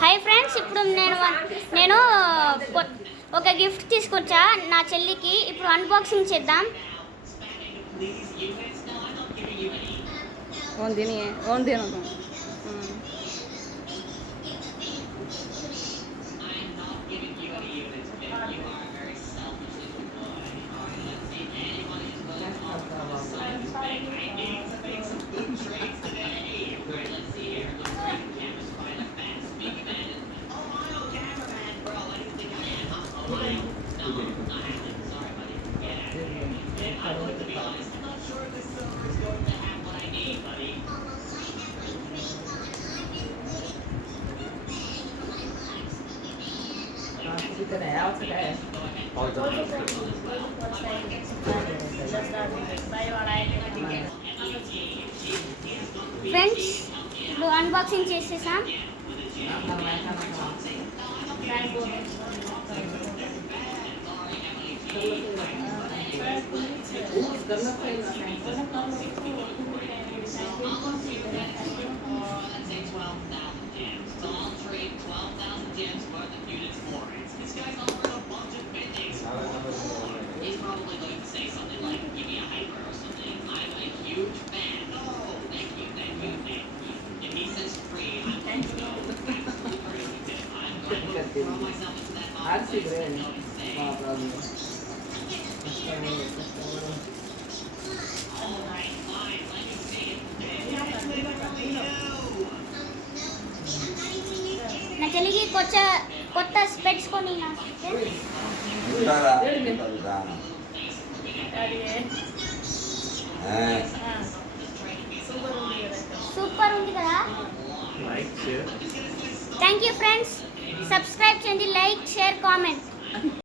Hi friends, ఇప్పుడు నేను ఒక గిఫ్ట్ తీసుకొచ్చా నా చెల్లికి. ఇప్పుడు అన్బాక్సింగ్ చేద్దాం. ఫ్రెండ్స్, ఇప్పుడు అన్బాక్సింగ్ చేసేసాం. He's probably going to say something like, give me a hyper or something. I'm a huge fan. Oh, thank you. If he says free, I'm going to go. I'm going to throw myself into that box and say, all right, fine, let me see it. నా చెల్లికి కొత్త స్పెట్స్ కొని సూపర్ ఉంది కదా. Thank you friends. Subscribe చేయండి, like, share, comment.